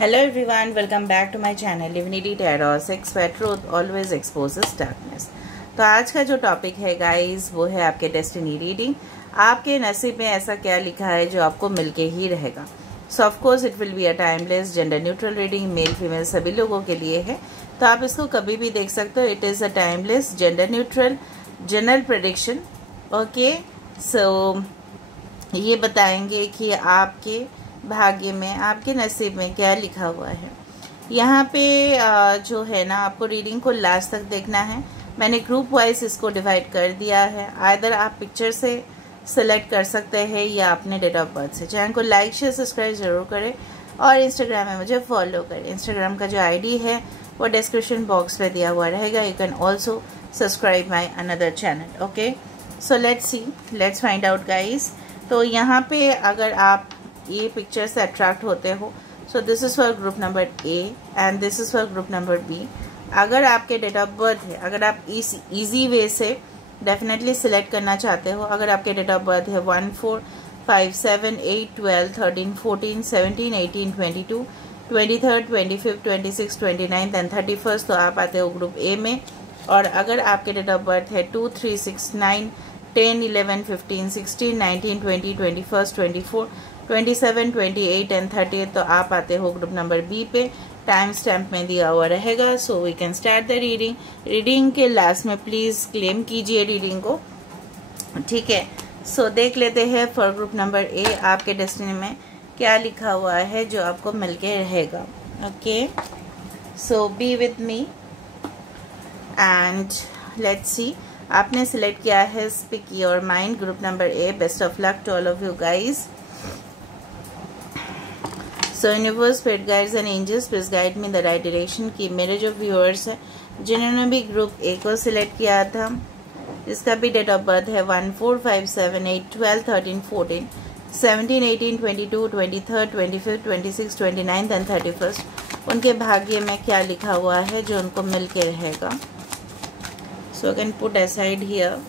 Hello everyone, welcome back to my channel Divinity Tarot 6 where truth always exposes darkness। तो आज का जो topic है गाइस वो है आपके डेस्टिनी रीडिंग। आपके नसीब में ऐसा क्या लिखा है जो आपको मिलके ही रहेगा। सो of course it will be a timeless gender neutral reading, male female सभी लोगों के लिए है, तो आप इसको कभी भी देख सकते हो। It is a timeless gender neutral general prediction. Okay, so ये बताएंगे कि आपके भाग्य में, आपके नसीब में क्या लिखा हुआ है। यहाँ पे जो है ना, आपको रीडिंग को लास्ट तक देखना है। मैंने ग्रुप वाइज इसको डिवाइड कर दिया है। आइदर आप पिक्चर से सेलेक्ट कर सकते हैं या अपने डेट ऑफ बर्थ से। चैनल को लाइक शेयर सब्सक्राइब जरूर करें और इंस्टाग्राम में मुझे फॉलो करें। इंस्टाग्राम का जो आईडी है वो डिस्क्रिप्शन बॉक्स में दिया हुआ रहेगा। You can also subscribe my another channel. Okay, so let's find out guys. तो यहाँ पे अगर आप ये पिक्चर से अट्रैक्ट होते हो, so this is for group number A and this is for group number B. अगर आपके डेट ऑफ बर्थ है, अगर आप इस इजी वे से डेफिनेटली सिलेक्ट करना चाहते हो, अगर आपके डेट ऑफ बर्थ है 1, 4, 5, 7, 8, 12, 13, 14, 17, 18, 22, 23, 25, 26, 29 एंड 31, तो आप आते हो ग्रुप ए में। और अगर आपके डेट ऑफ बर्थ है 2, 3, 6, 9, 10, 11, 15, 16, 19, 20, 21, 24, 27, 28 एंड 30, तो आप आते हो ग्रुप नंबर बी पे। टाइम स्टैम्प में दिया हुआ रहेगा। So we can start the reading. Reading के लास्ट में प्लीज़ क्लेम कीजिए रीडिंग को, ठीक है। सो देख लेते हैं फॉर ग्रुप नंबर ए आपके डेस्टिनी में क्या लिखा हुआ है जो आपको मिलके रहेगा। Okay, so be with me and let's see. आपने सिलेक्ट किया है speak your mind, group number A. Best of luck to all of you guys. So universe, spirit guides and angels, please guide me the right direction. की मेरे जो viewers हैं जिन्होंने भी group A को सिलेक्ट किया था, इसका भी डेट ऑफ बर्थ है 1, 4, 5, 7, 8, 12, 13, 14, 17, 18, 22, 23, 25, 26, 29 एंड 31, उनके भाग्य में क्या लिखा हुआ है जो उनको मिल के रहेगा। So I can put aside here.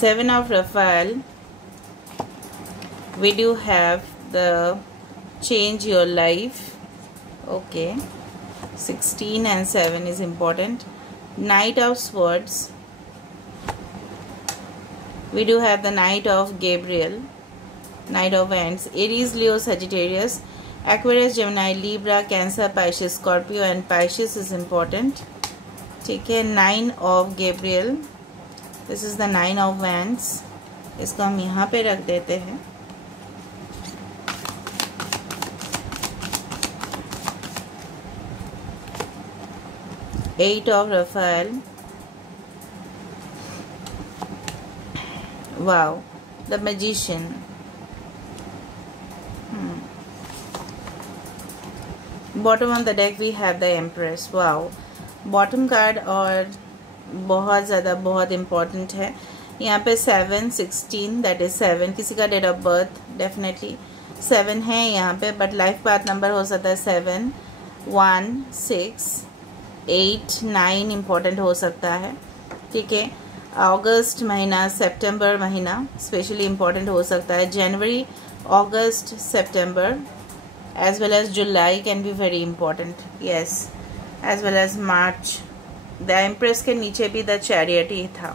Seven of Raphael, we do have the change your life. Okay, 16 and 7 is important. Knight of Swords, we do have the Knight of Gabriel, Knight of Wands, Aries, Leo, Sagittarius, Aquarius, Gemini, Libra, Cancer, Pisces, Scorpio and Pisces is important, ठीक है। 9 of Gabriel, this is the 9 of wands. इसको हम यहाँ पे रख देते हैं। Eight of Raphael, wow, the magician. Bottom of the deck we have the empress. Wow, bottom card और बहुत ज़्यादा बहुत इम्पॉर्टेंट है यहाँ पे। 7, 16 दैट इज़ 7, किसी का डेट ऑफ बर्थ डेफिनेटली 7 है यहाँ पे, बट लाइफ पाथ नंबर हो सकता है 7, 1, 6, 8, 9 इम्पॉर्टेंट हो सकता है, ठीक है। अगस्त महीना, सितंबर महीना स्पेशली इम्पॉर्टेंट हो सकता है। January, August, September as well as July can be very important, yes, as well as March. The empress के नीचे भी द चैरियट ही था,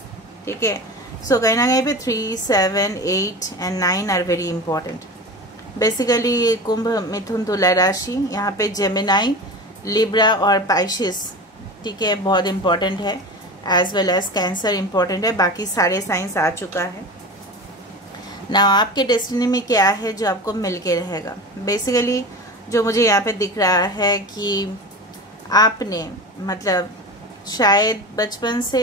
ठीक है। सो कहीं ना कहीं पे 3, 7, 8 and 9 are very important. Basically Kumbh, Mithun, Tula राशि, यहाँ पे जेमिनाई, लिब्रा और पाइसेस, ठीक है, बहुत इंपॉर्टेंट है। As well as cancer important है। बाकी सारे साइंस आ चुका है ना। आपके डेस्टिनी में क्या है जो आपको मिल के रहेगा। बेसिकली जो मुझे यहाँ पे दिख रहा है कि आपने मतलब शायद बचपन से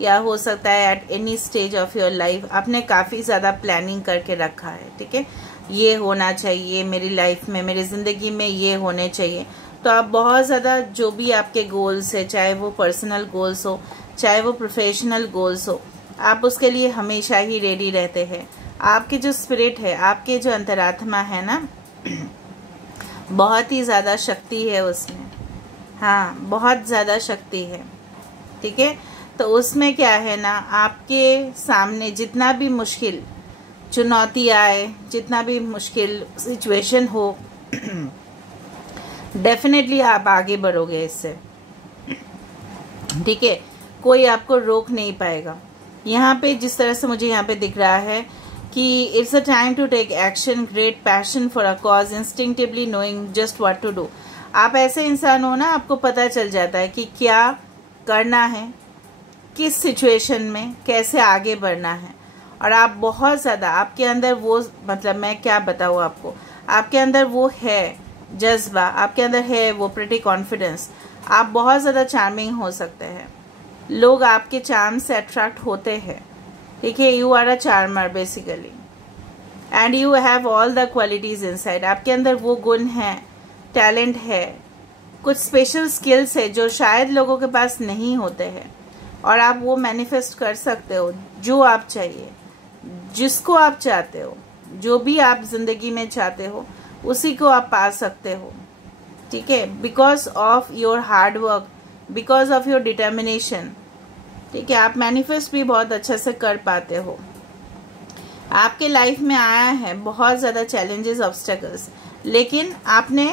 या हो सकता है at any stage of your life आपने काफ़ी ज़्यादा प्लानिंग करके रखा है, ठीक है। ये होना चाहिए मेरी लाइफ में, मेरी ज़िंदगी में ये होने चाहिए। तो आप बहुत ज़्यादा जो भी आपके गोल्स है, चाहे वो पर्सनल गोल्स हो चाहे वो प्रोफेशनल गोल्स हो, आप उसके लिए हमेशा ही रेडी रहते हैं। आपके जो स्पिरिट है, आपके जो अंतरात्मा है ना, बहुत ही ज़्यादा शक्ति है उसमें। हाँ, बहुत ज़्यादा शक्ति है। ठीक है, तो उसमें क्या है ना, आपके सामने जितना भी मुश्किल चुनौती आए, जितना भी मुश्किल सिचुएशन हो, डेफिनेटली आप आगे बढ़ोगे इससे। ठीक है, कोई आपको रोक नहीं पाएगा। यहाँ पे जिस तरह से मुझे यहाँ पे दिख रहा है कि it's a time to take action, great passion for a cause, instinctively knowing just what to do. आप ऐसे इंसान हो ना, आपको पता चल जाता है कि क्या करना है, किस सिचुएशन में कैसे आगे बढ़ना है। और आप बहुत ज़्यादा, आपके अंदर वो, मतलब मैं क्या बताऊँ आपको, आपके अंदर वो है जज्बा, आपके अंदर है वो प्रिटी कॉन्फिडेंस। आप बहुत ज़्यादा चार्मिंग हो सकते हैं, लोग आपके चार्म से अट्रैक्ट होते हैं। ठीक है, you are a charmer basically, and you have all the qualities inside. आपके अंदर वो गुण है, टैलेंट है, कुछ स्पेशल स्किल्स है जो शायद लोगों के पास नहीं होते हैं, और आप वो मैनिफेस्ट कर सकते हो। जो आप चाहिए, जिसको आप चाहते हो, जो भी आप जिंदगी में चाहते हो, उसी को आप पा सकते हो। ठीक है, because of your hard work, because of your determination. ठीक है, आप मैनिफेस्ट भी बहुत अच्छे से कर पाते हो। आपके लाइफ में आया है बहुत ज़्यादा चैलेंजेस, ऑब्स्टेकल्स, लेकिन आपने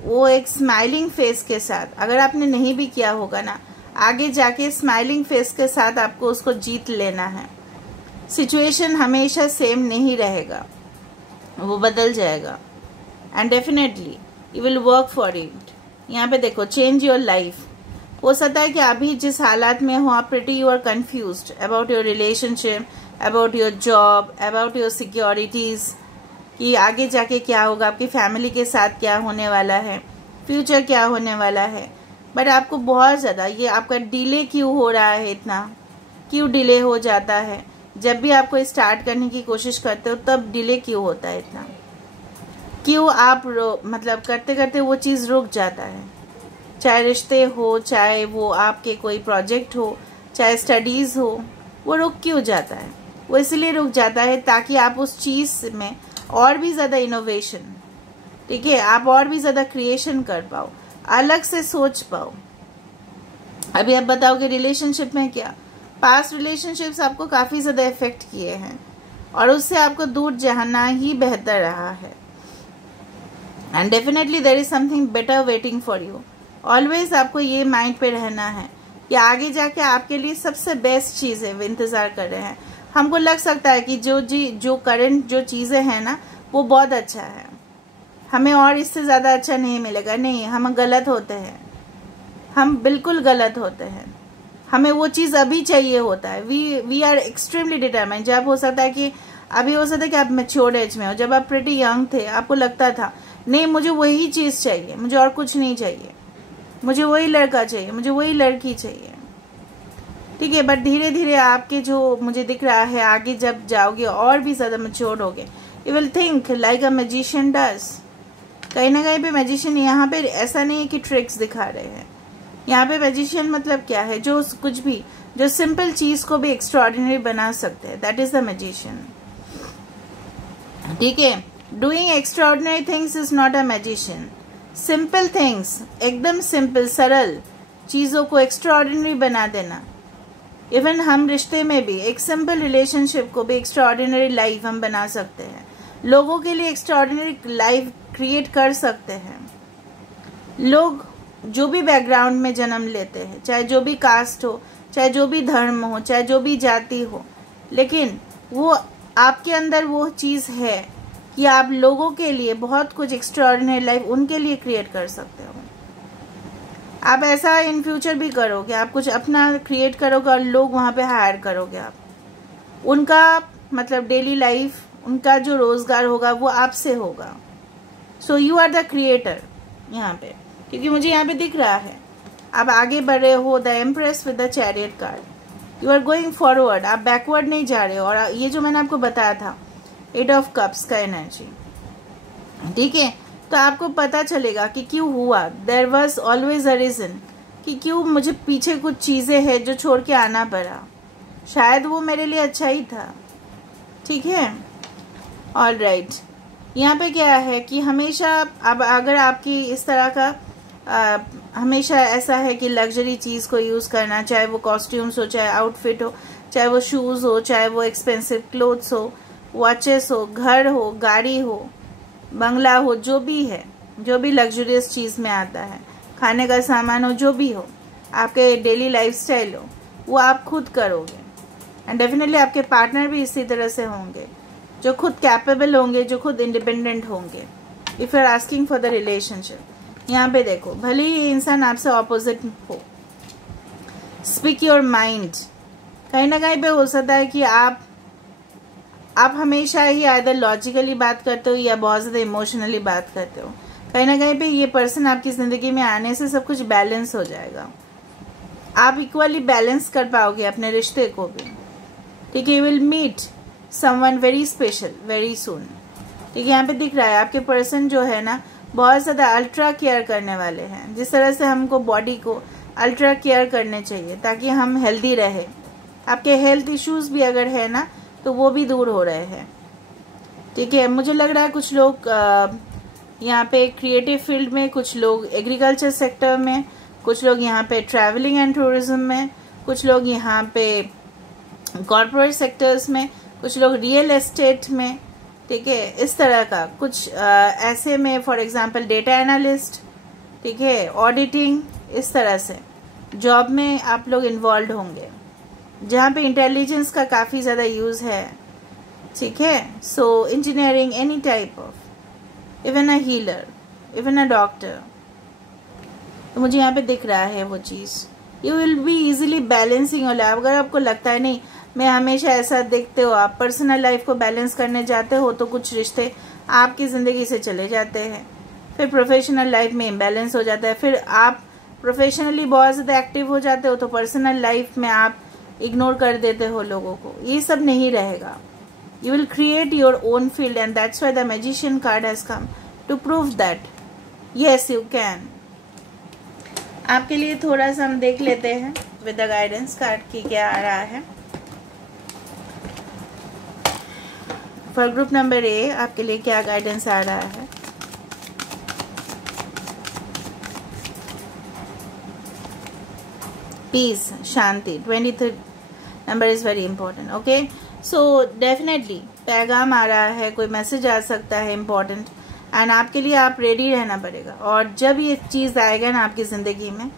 वो एक स्माइलिंग फेस के साथ, अगर आपने नहीं भी किया होगा ना, आगे जाके स्माइलिंग फेस के साथ आपको उसको जीत लेना है। सिचुएशन हमेशा सेम नहीं रहेगा, वो बदल जाएगा, and definitely you will work for it. यहाँ पे देखो, चेंज योर लाइफ। हो सकता है कि अभी जिस हालात में हो आप, pretty you are confused about your relationship, about your job, about your securities, कि आगे जाके क्या होगा, आपकी फैमिली के साथ क्या होने वाला है, फ्यूचर क्या होने वाला है। बट आपको बहुत ज़्यादा ये आपका डिले क्यों हो रहा है, इतना क्यों डिले हो जाता है? जब भी आपको स्टार्ट करने की कोशिश करते हो तब डिले क्यों होता है इतना? क्यों आप मतलब करते करते वो चीज़ रुक जाता है? चाहे रिश्ते हो, चाहे वो आपके कोई प्रोजेक्ट हो, चाहे स्टडीज़ हो, वो रुक क्यों जाता है? वो इसलिए रुक जाता है ताकि आप उस चीज़ में और भी ज़्यादा इनोवेशन, ठीक है, आप और भी ज़्यादा क्रिएशन कर पाओ, अलग से सोच पाओ। अभी आप बताओगे रिलेशनशिप में क्या, पास्ट रिलेशनशिप्स आपको काफ़ी ज़्यादा इफेक्ट किए हैं और उससे आपको दूर जाना ही बेहतर रहा है। And definitely there is something better waiting for you. Always आपको ये माइंड पे रहना है कि आगे जाके आपके लिए सबसे बेस्ट चीज़ है, वो इंतज़ार कर रहे हैं। हमको लग सकता है कि जो करंट जो चीज़ें हैं ना, वो बहुत अच्छा है, हमें और इससे ज़्यादा अच्छा नहीं मिलेगा। नहीं, हम गलत होते हैं, हम बिल्कुल गलत होते हैं। हमें वो चीज़ अभी चाहिए होता है। We are extremely determined. जब हो सकता है कि अभी हो सकता है कि आप मैच्योर एज में हो, जब आप प्रिटी यंग थे आपको लगता था नहीं मुझे वही चीज़ चाहिए, मुझे और कुछ नहीं चाहिए, मुझे वही लड़का चाहिए, मुझे वही लड़की चाहिए, ठीक है। बट धीरे धीरे आपके जो मुझे दिख रहा है, आगे जब जाओगे और भी ज़्यादा मैच्योर होगे, you will think like a magician does. कहीं ना कहीं पे मैजिशियन यहाँ पे ऐसा नहीं है कि ट्रिक्स दिखा रहे हैं। यहाँ पे मैजिशियन मतलब क्या है, जो कुछ भी, जो सिंपल चीज़ को भी एक्स्ट्राऑर्डिनरी बना सकते हैं, दैट इज द मैजिशियन, ठीक है। Doing extraordinary things is not a magician. Simple things, एकदम सिंपल सरल चीज़ों को एक्स्ट्राऑर्डिनरी बना देना। इवन हम रिश्ते में भी एक सिंपल रिलेशनशिप को भी एक्स्ट्राऑर्डिनरी लाइफ हम बना सकते हैं, लोगों के लिए एक्स्ट्राऑर्डिनरी लाइफ क्रिएट कर सकते हैं। लोग जो भी बैकग्राउंड में जन्म लेते हैं, चाहे जो भी कास्ट हो, चाहे जो भी धर्म हो, चाहे जो भी जाति हो, लेकिन वो आपके अंदर वो चीज़ है कि आप लोगों के लिए बहुत कुछ एक्स्ट्राऑर्डिनरी लाइफ उनके लिए क्रिएट कर सकते हो। आप ऐसा इन फ्यूचर भी करोगे, आप कुछ अपना क्रिएट करोगे और लोग वहाँ पे हायर करोगे। आप उनका मतलब डेली लाइफ, उनका जो रोजगार होगा वो आपसे होगा। So you are the creator यहाँ पे, क्योंकि मुझे यहाँ पे दिख रहा है आप आगे बढ़ रहे हो। The empress with the chariot card, you are going forward, आप बैकवर्ड नहीं जा रहे हो। और ये जो मैंने आपको बताया था 8 ऑफ कप्स का एनर्जी, ठीक है, तो आपको पता चलेगा कि क्यों हुआ। There was always a reason कि क्यों मुझे पीछे कुछ चीज़ें हैं जो छोड़ के आना पड़ा, शायद वो मेरे लिए अच्छा ही था। ठीक है, ऑल राइट। यहाँ पे क्या है कि हमेशा अब अगर आपकी इस तरह का हमेशा ऐसा है कि लग्जरी चीज़ को यूज़ करना, चाहे वो कॉस्ट्यूम्स हो, चाहे आउटफिट हो, चाहे वो शूज़ हो, चाहे वो एक्सपेंसिव क्लोथ्स हो, वॉचेस हो, घर हो, गाड़ी हो, बंगला हो, जो भी है, जो भी लग्जरियस चीज़ में आता है, खाने का सामान हो, जो भी हो, आपके डेली लाइफस्टाइल हो, वो आप खुद करोगे। एंड डेफिनेटली आपके पार्टनर भी इसी तरह से होंगे, जो खुद कैपेबल होंगे, जो खुद इंडिपेंडेंट होंगे। If you are asking for the relationship, यहाँ पे देखो, भले ही इंसान आपसे ऑपोजिट हो, स्पीक योर माइंड। कहीं ना कहीं पे हो सकता है कि आप हमेशा ही आइदर लॉजिकली बात करते हो या बहुत ज़्यादा इमोशनली बात करते हो। कहीं ना कहीं पे ये पर्सन आपकी ज़िंदगी में आने से सब कुछ बैलेंस हो जाएगा, आप इक्वली बैलेंस कर पाओगे अपने रिश्ते को भी। ठीक है, you will meet someone very special very soon. ठीक है, यहाँ पे दिख रहा है आपके पर्सन जो है ना, बहुत ज़्यादा अल्ट्रा केयर करने वाले हैं। जिस तरह से हमको बॉडी को अल्ट्रा केयर करने चाहिए ताकि हम हेल्दी रहे। आपके हेल्थ इश्यूज भी अगर है ना, तो वो भी दूर हो रहे हैं। ठीक है, मुझे लग रहा है कुछ लोग यहाँ पे क्रिएटिव फील्ड में, कुछ लोग एग्रीकल्चर सेक्टर में, कुछ लोग यहाँ पे ट्रैवलिंग एंड टूरिज्म में, कुछ लोग यहाँ पे कॉर्पोरेट सेक्टर्स में, कुछ लोग रियल एस्टेट में। ठीक है, इस तरह का कुछ ऐसे में, फॉर एग्जांपल डेटा एनालिस्ट, ठीक है, ऑडिटिंग, इस तरह से जॉब में आप लोग इन्वॉल्व होंगे जहाँ पे इंटेलिजेंस का काफ़ी ज़्यादा यूज़ है। ठीक है, so engineering, any type of, even a healer, even a doctor. तो मुझे यहाँ पे दिख रहा है वो चीज़। You will be easily balancing your life. अगर आपको लगता है नहीं मैं हमेशा ऐसा देखते हो, आप पर्सनल लाइफ को बैलेंस करने जाते हो, तो कुछ रिश्ते आपकी ज़िंदगी से चले जाते हैं। फिर प्रोफेशनल लाइफ में इम्बैलेंस हो जाता है। फिर आप प्रोफेशनली बहुत ज़्यादा एक्टिव हो जाते हो तो पर्सनल लाइफ में आप इग्नोर कर देते हो लोगों को। ये सब नहीं रहेगा। You will create your own field, and that's why the magician card has come to prove that yes you can. आपके लिए थोड़ा सा हम देख लेते हैं विद द गाइडेंस कार्ड की क्या आ रहा है। फॉर ग्रुप नंबर ए आपके लिए क्या गाइडेंस आ रहा है। पीस, शांति, 23rd number is very important. Okay, so definitely पैगाम आ रहा है, कोई मैसेज आ सकता है इम्पॉर्टेंट, एंड आपके लिए आप रेडी रहना पड़ेगा। और जब ये चीज़ आएगा ना आपकी ज़िंदगी में,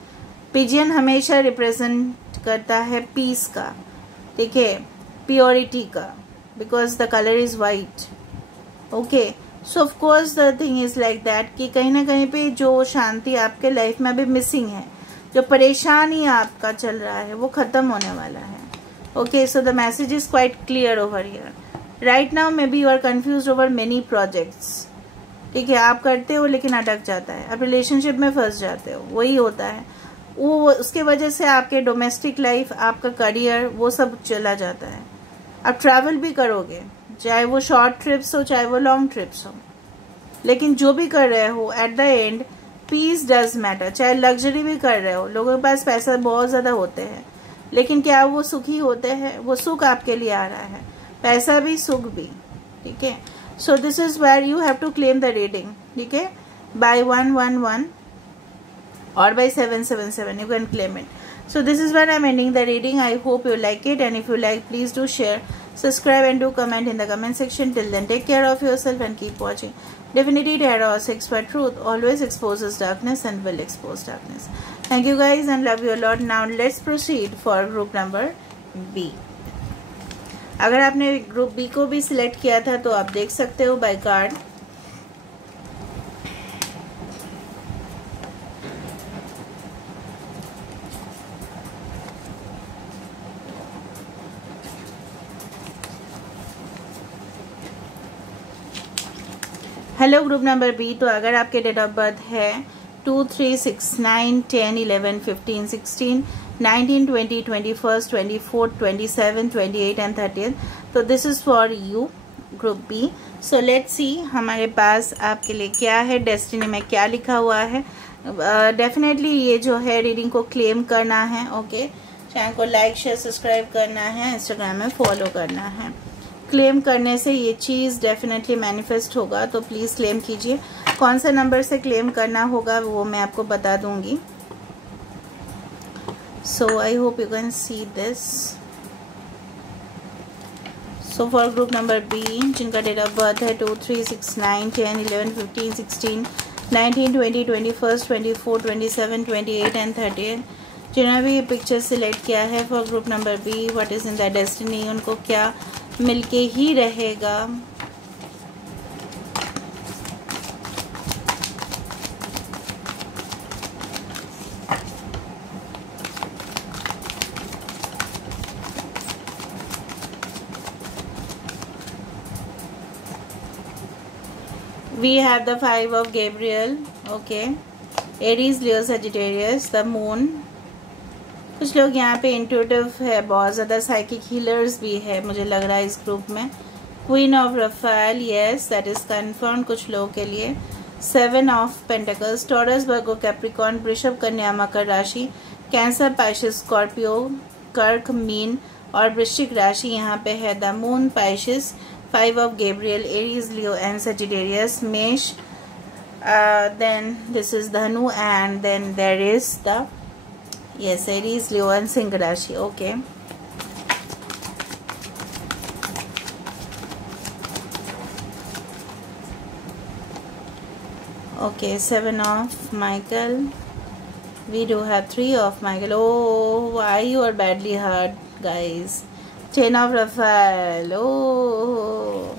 पिजियन हमेशा रिप्रेजेंट करता है पीस का, ठीक है, प्योरिटी का, because the colour is white. Okay, so of course the thing is like that कि कहीं ना कहीं पे जो शांति आपके लाइफ में अभी मिसिंग है, जो परेशानी आपका चल रहा है, वो ख़त्म होने वाला है। Okay, so the message is quite clear over here. Right now maybe you are confused over many projects. ठीक है, आप करते हो लेकिन अटक जाता है, आप रिलेशनशिप में फंस जाते हो, वही होता है। वो उसके वजह से आपके डोमेस्टिक लाइफ, आपका करियर, वो सब चला जाता है। आप ट्रैवल भी करोगे, चाहे वो शॉर्ट ट्रिप्स हो, चाहे वो लॉन्ग ट्रिप्स हो, लेकिन जो भी कर रहे हो at the end peace does matter. चाहे लग्जरी भी कर रहे हो, लोगों के पास पैसा बहुत ज़्यादा होते हैं, लेकिन क्या वो सुखी होते हैं? वो सुख आपके लिए आ रहा है, पैसा भी, सुख भी। ठीक है, so this is where you have to claim the reading. ठीक है, बाय 111 और by 777 you can claim it. So this is where I am ending the reading. I hope you like it, and if you like please do share, subscribe and do comment in the comment section. Till then, take care of yourself and keep watching. Definitely Tarot 6 for Truth always exposes darkness and will expose darkness. Thank you guys and love you a lot. Now let's proceed for group number B. अगर आपने group B को भी select किया था तो आप देख सकते हो by card. Hello group number B. तो अगर आपके डेट ऑफ बर्थ है 2, 3, 6, 9, 10, 11, 15, 16, 19, 20, 21, 24, 27, 28 एंड 30, तो this is for you. Group B. So let's see हमारे पास आपके लिए क्या है, डेस्टिनी में क्या लिखा हुआ है। डेफिनेटली ये जो है रीडिंग को क्लेम करना है। ओके, चैनल को लाइक शेयर सब्सक्राइब करना है, इंस्टाग्राम में फॉलो करना है। क्लेम करने से ये चीज़ डेफिनेटली मैनिफेस्ट होगा, तो प्लीज़ क्लेम कीजिए। कौन सा नंबर से क्लेम करना होगा वो मैं आपको बता दूंगी। So I hope you can see this. So for group number B, जिनका डेट ऑफ बर्थ है 2, 3, 6, 9, 10, 11, 15, 16, 19, 20, 21, 24, 27, 28 एंड 30, जिन्होंने भी ये पिक्चर सिलेक्ट किया है for group number B, what is in the destiny, उनको क्या मिलके ही रहेगा। We have the 5 of Gabriel, okay, Aries, Leo, Sagittarius, the Moon। कुछ लोग यहाँ पे इंट्यूटिव है, बहुत ज़्यादा साइकिक हीलर्स भी है मुझे लग रहा है इस ग्रुप में। क्वीन ऑफ रफाल, यस दैट इज कन्फर्म कुछ लोगों के लिए। 7 of pentacles, Taurus, Virgo, Capricorn, वृषभ, कन्या, मकर राशि, कैंसर, पाइशिस, स्कॉर्पियो, कर्क, मीन और वृश्चिक राशि यहाँ पे है। The moon, Pisces, 5 of Gabriel, Aries, Leo and Sagittarius, Mesh, then this is Dhanu, and then there is the, yes, Aries, Leo and Singh Rashi, okay. Okay, 7 of Michael, we do have 3 of Michael. Oh, why you are badly hurt, guys. 10 of Raphael. Oh,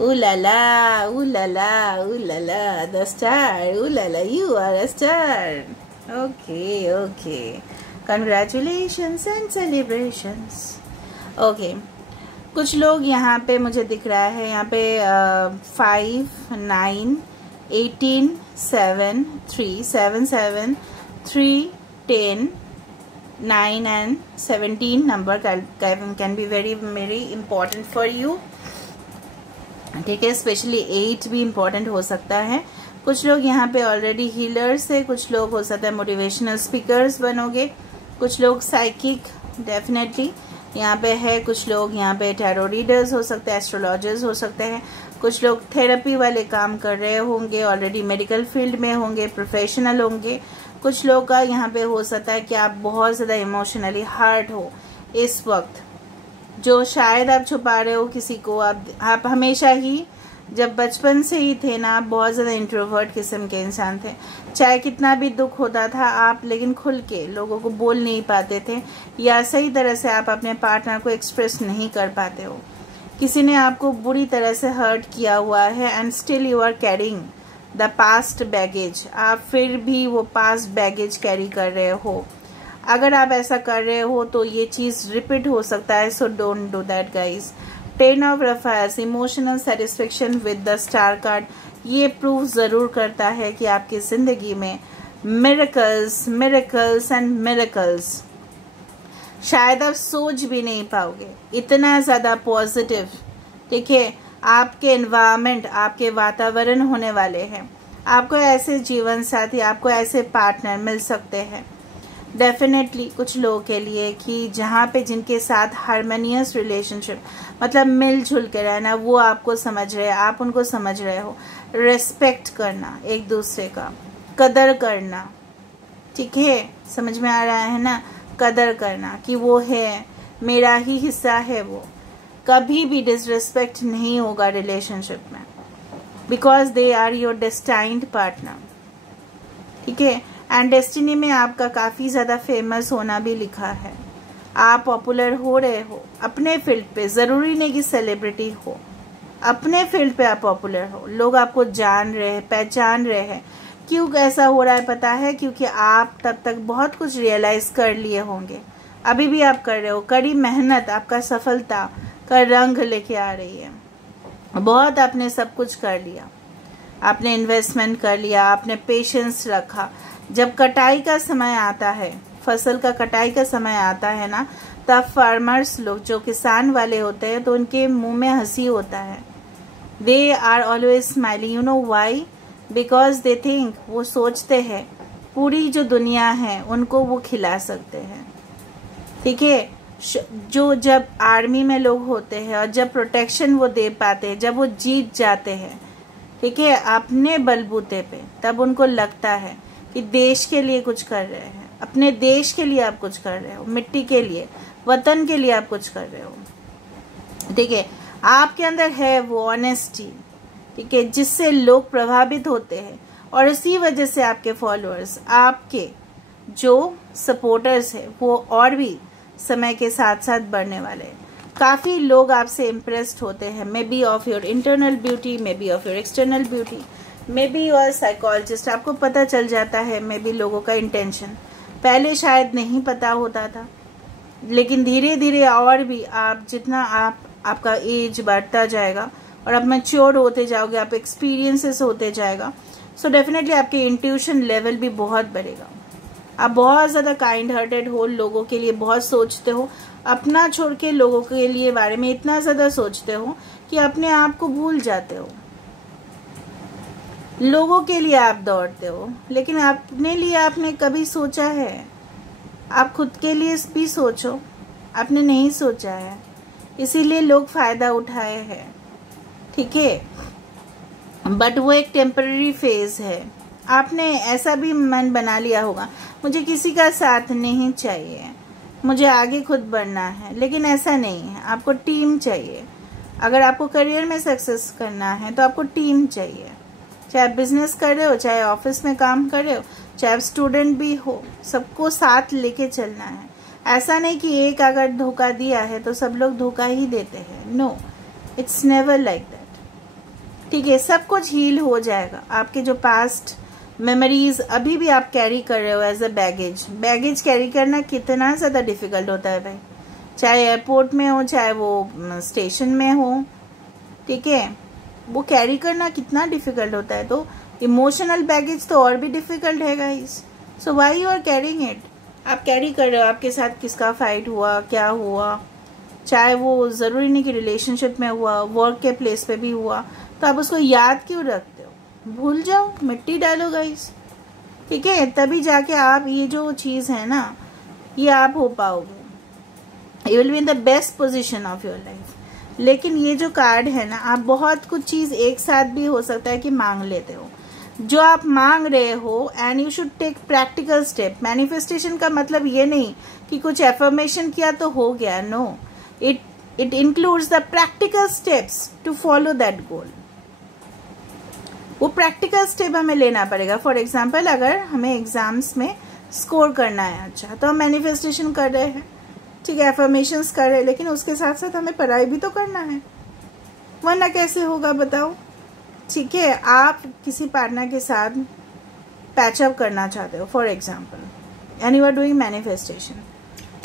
ooh la la, ooh la la, ooh la la. The star. Ooh la la, you are a star. Okay, okay. Congratulations and celebrations. Okay. कुछ लोग यहाँ पे मुझे दिख रहा है, यहाँ पे 5, 9, 18, 7, 3, 7, 7, 3, 10, 9 and 17 number can be very important for you, ठीक है। स्पेशली 8 भी important हो सकता है। कुछ लोग यहाँ पे ऑलरेडी हीलर्स है, कुछ लोग हो सकता है मोटिवेशनल स्पीकर्स बनोगे, कुछ लोग साइकिक डेफिनेटली यहाँ पे है, कुछ लोग यहाँ पे टैरो रीडर्स हो सकते हैं, एस्ट्रोलॉजर्स हो सकते हैं, कुछ लोग थेरेपी वाले काम कर रहे होंगे, ऑलरेडी मेडिकल फील्ड में होंगे, प्रोफेशनल होंगे। कुछ लोग का यहाँ पे हो सकता है कि आप बहुत ज़्यादा इमोशनली हर्ट हो इस वक्त, जो शायद आप छुपा रहे हो किसी को। आप हमेशा ही जब बचपन से ही थे ना, आप बहुत ज़्यादा इंट्रोवर्ट किस्म के इंसान थे। चाहे कितना भी दुख होता था आप लेकिन खुल के लोगों को बोल नहीं पाते थे, या सही तरह से आप अपने पार्टनर को एक्सप्रेस नहीं कर पाते हो। किसी ने आपको बुरी तरह से हर्ट किया हुआ है and still you are carrying the past baggage. आप फिर भी वो पास्ट बैगेज कैरी कर रहे हो। अगर आप ऐसा कर रहे हो तो ये चीज़ रिपीट हो सकता है, so don't do that guys. 10 of रफास, emotional satisfaction with the star card, ये प्रूव ज़रूर करता है कि आपकी ज़िंदगी में मिरेकल्स, मिरेकल्स एंड मिरेकल्स शायद आप सोच भी नहीं पाओगे, इतना ज़्यादा पॉजिटिव, ठीक है। आपके एनवायरनमेंट, आपके वातावरण होने वाले हैं। आपको ऐसे जीवन साथी, आपको ऐसे पार्टनर मिल सकते हैं डेफिनेटली कुछ लोगों के लिए कि जहाँ पे जिनके साथ हारमोनियस रिलेशनशिप, मतलब मिलजुल के रहना, वो आपको समझ रहे हैं, आप उनको समझ रहे हो। रेस्पेक्ट करना, एक दूसरे का कदर करना, ठीक है, समझ में आ रहा है ना। कदर करना कि वो है, मेरा ही हिस्सा है वो। कभी भी डिसरिस्पेक्ट नहीं होगा रिलेशनशिप में, because they are your destined partner, ठीक है। एंड डेस्टिनी में आपका काफ़ी ज़्यादा फेमस होना भी लिखा है। आप पॉपुलर हो रहे हो अपने फील्ड पे, ज़रूरी नहीं कि सेलिब्रिटी हो, अपने फील्ड पे आप पॉपुलर हो, लोग आपको जान रहे हैं, पहचान रहे हैं। क्यों ऐसा हो रहा है पता है? क्योंकि आप तब तक बहुत कुछ रियलाइज कर लिए होंगे, अभी भी आप कर रहे हो। कड़ी मेहनत आपका सफलता का रंग लेके आ रही है। बहुत आपने सब कुछ कर लिया, आपने इन्वेस्टमेंट कर लिया, आपने पेशेंस रखा। जब कटाई का समय आता है, फसल का कटाई का समय आता है ना, तब फार्मर्स लोग, जो किसान वाले होते हैं, तो उनके मुंह में हंसी होता है। They are always smiling, you know why? Because they think, वो सोचते हैं पूरी जो दुनिया है उनको वो खिला सकते हैं। ठीक है, जो जब आर्मी में लोग होते हैं और जब प्रोटेक्शन वो दे पाते हैं, जब वो जीत जाते हैं, ठीक है, अपने बलबूते पे, तब उनको लगता है कि देश के लिए कुछ कर रहे हैं, अपने देश के लिए आप कुछ कर रहे हो, मिट्टी के लिए, वतन के लिए आप कुछ कर रहे हो। ठीक है, आपके अंदर है वो ऑनेस्टी, ठीक है, जिससे लोग प्रभावित होते हैं और इसी वजह से आपके फॉलोअर्स, आपके जो सपोर्टर्स हैं, वो और भी समय के साथ साथ बढ़ने वाले हैं। काफ़ी लोग आपसे इम्प्रेस्ड होते हैं, may be of your internal beauty, may be of your external beauty, may be your psychologist. आपको पता चल जाता है मे बी लोगों का इंटेंशन, पहले शायद नहीं पता होता था, लेकिन धीरे धीरे और भी आप जितना आपका एज बढ़ता जाएगा और आप मैच्योर होते जाओगे, आप एक्सपीरियंसेस होते जाएगा, सो डेफिनेटली आपके इंट्यूशन लेवल भी बहुत बढ़ेगा। आप बहुत ज़्यादा काइंड हार्टेड हो, लोगों के लिए बहुत सोचते हो, अपना छोड़ के लोगों के लिए बारे में इतना ज़्यादा सोचते हो कि अपने आप को भूल जाते हो। लोगों के लिए आप दौड़ते हो, लेकिन अपने लिए आपने कभी सोचा है? आप खुद के लिए भी सोचो, आपने नहीं सोचा है, इसीलिए लोग फ़ायदा उठाए हैं। ठीक है, बट वो एक टेम्पररी फेज है। आपने ऐसा भी मन बना लिया होगा, मुझे किसी का साथ नहीं चाहिए, मुझे आगे खुद बढ़ना है, लेकिन ऐसा नहीं है, आपको टीम चाहिए। अगर आपको करियर में सक्सेस करना है तो आपको टीम चाहिए, चाहे आप बिजनेस कर रहे हो, चाहे ऑफिस में काम कर रहे हो, चाहे आप स्टूडेंट भी हो, सबको साथ लेके चलना है। ऐसा नहीं कि एक अगर धोखा दिया है तो सब लोग धोखा ही देते हैं, no, it's never like that. ठीक है, सब कुछ हील हो जाएगा। आपके जो पास्ट मेमोरीज अभी भी आप कैरी कर रहे हो एज अ बैगेज कैरी करना कितना ज़्यादा डिफिकल्ट होता है भाई, चाहे एयरपोर्ट में हो, चाहे वो स्टेशन में हो। ठीक है, वो कैरी करना कितना डिफिकल्ट होता है, तो इमोशनल बैगेज तो और भी डिफिकल्ट है guys. So why you are carrying it? आप कैरी कर रहे हो, आपके साथ किसका फाइट हुआ, क्या हुआ, चाहे वो ज़रूरी नहीं कि रिलेशनशिप में हुआ, वर्क के प्लेस पे भी हुआ, तो आप उसको याद क्यों रखते हो? भूल जाओ, मिट्टी डालो गाइस। ठीक है, तभी जाके आप ये जो चीज़ है ना, ये आप हो पाओगे, you will be in the best position of your life. लेकिन ये जो कार्ड है ना, आप बहुत कुछ चीज़ एक साथ भी हो सकता है कि मांग लेते हो, जो आप मांग रहे हो, and you should take practical step. Manifestation का मतलब ये नहीं कि कुछ एफर्मेशन किया तो हो गया, no, it includes the practical steps to follow that goal. वो प्रैक्टिकल स्टेप हमें लेना पड़ेगा। फॉर एग्जाम्पल, अगर हमें एग्जाम्स में स्कोर करना है अच्छा, तो हम मैनिफेस्टेशन कर रहे हैं, ठीक है, एफर्मेशंस कर रहे हैं, लेकिन उसके साथ साथ हमें पढ़ाई भी तो करना है, वरना कैसे होगा बताओ? ठीक है, आप किसी पार्टनर के साथ पैचअप करना चाहते हो for example, and you are doing manifestation,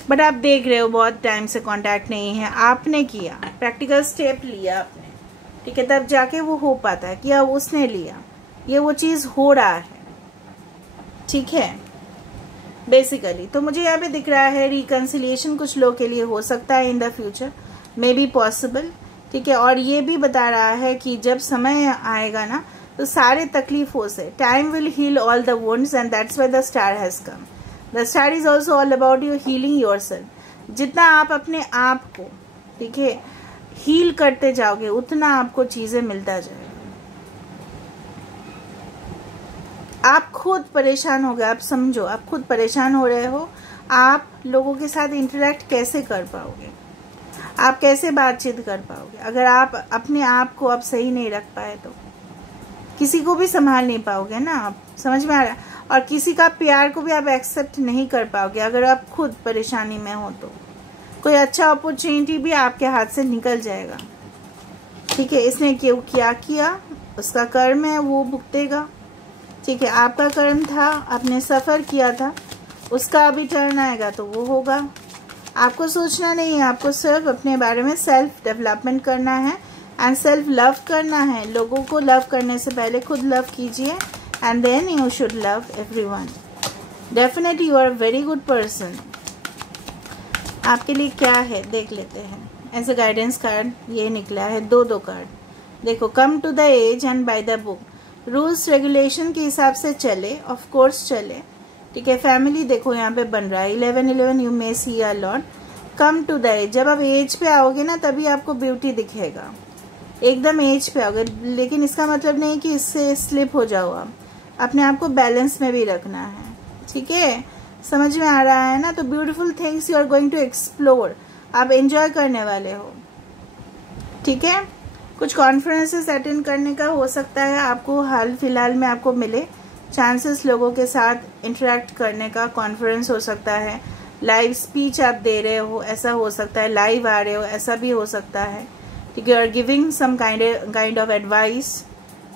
but आप देख रहे हो बहुत टाइम से कांटेक्ट नहीं है, आपने किया, प्रैक्टिकल स्टेप लिया आपने, ठीक है, तब जाके वो हो पाता है कि अब उसने लिया, ये वो चीज़ हो रहा है। ठीक है, बेसिकली तो मुझे यहाँ पे दिख रहा है रिकन्सिलिएशन कुछ लोग के लिए हो सकता है इन the future, may be possible. ठीक है, और ये भी बता रहा है कि जब समय आएगा ना, तो सारे तकलीफों से time will heal all the wounds, and that's why the star has come. The star is also all about you healing yourself. जितना आप अपने आप को, ठीक है, हील करते जाओगे, उतना आपको चीजें मिलता जाएगा। आप खुद परेशान हो गए, आप समझो, आप खुद परेशान हो रहे हो, आप लोगों के साथ इंटरेक्ट कैसे कर पाओगे, आप कैसे बातचीत कर पाओगे? अगर आप अपने आप को अब सही नहीं रख पाए तो किसी को भी संभाल नहीं पाओगे ना, आप समझ में आ रहा है? और किसी का प्यार को भी आप एक्सेप्ट नहीं कर पाओगे अगर आप खुद परेशानी में हो तो। कोई अच्छा अपॉर्चुनिटी भी आपके हाथ से निकल जाएगा। ठीक है, इसने क्यों क्या किया, उसका कर्म है, वो भुगतेगा। ठीक है, आपका कर्म था, आपने सफ़र किया था, उसका अभी टर्न आएगा तो वो होगा। आपको सोचना नहीं है, आपको सिर्फ अपने बारे में सेल्फ डेवलपमेंट करना है एंड सेल्फ लव करना है। लोगों को लव करने से पहले खुद लव कीजिए, and then you should love everyone. Definitely you are very good person. आपके लिए क्या है देख लेते हैं। एज अ गाइडेंस कार्ड ये निकला है, दो कार्ड। देखो, come to the edge and by the book, rules regulation के हिसाब से चले, ऑफ कोर्स चले, ठीक है। फैमिली देखो यहाँ पे बन रहा है 11 you may see a lot. Come to the edge, जब आप एज पे आओगे ना तभी आपको ब्यूटी दिखेगा, एकदम एज पे आओगे। लेकिन इसका मतलब नहीं कि इससे स्लिप हो जाओ, आप अपने आप को बैलेंस में भी रखना है, ठीक है। समझ में आ रहा है ना। तो beautiful things you are going to explore, आप एंजॉय करने वाले हो, ठीक है। कुछ कॉन्फ्रेंसेस अटेंड करने का हो सकता है आपको, हाल फिलहाल में आपको मिले चांसेस लोगों के साथ इंटरेक्ट करने का। कॉन्फ्रेंस हो सकता है, लाइव स्पीच आप दे रहे हो ऐसा हो सकता है, लाइव आ रहे हो ऐसा भी हो सकता है, ठीक है। You are giving some kind of advice,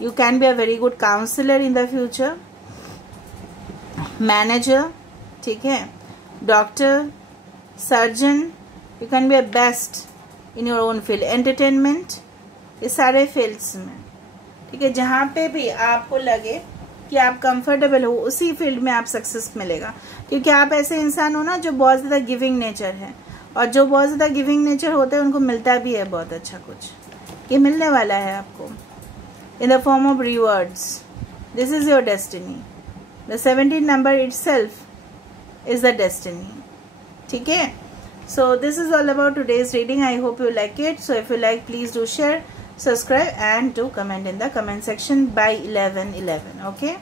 you can be a very good counsellor in the future, manager, ठीक है, doctor, surgeon, you can be a best in your own field, entertainment, ये सारे फील्ड्स में, ठीक है। जहाँ पे भी आपको लगे कि आप कंफर्टेबल हो उसी फील्ड में आप सक्सेस मिलेगा, क्योंकि आप ऐसे इंसान हो ना जो बहुत ज़्यादा गिविंग नेचर है, और जो बहुत ज़्यादा गिविंग नेचर होते हैं उनको मिलता भी है बहुत अच्छा कुछ। ये मिलने वाला है आपको in the form of rewards. This is your destiny. The 17 number itself is the destiny, ठीक है। So this is all about today's reading. I hope you like it. So if you like, please do share, subscribe and do comment in the comment section by 11/11. Okay.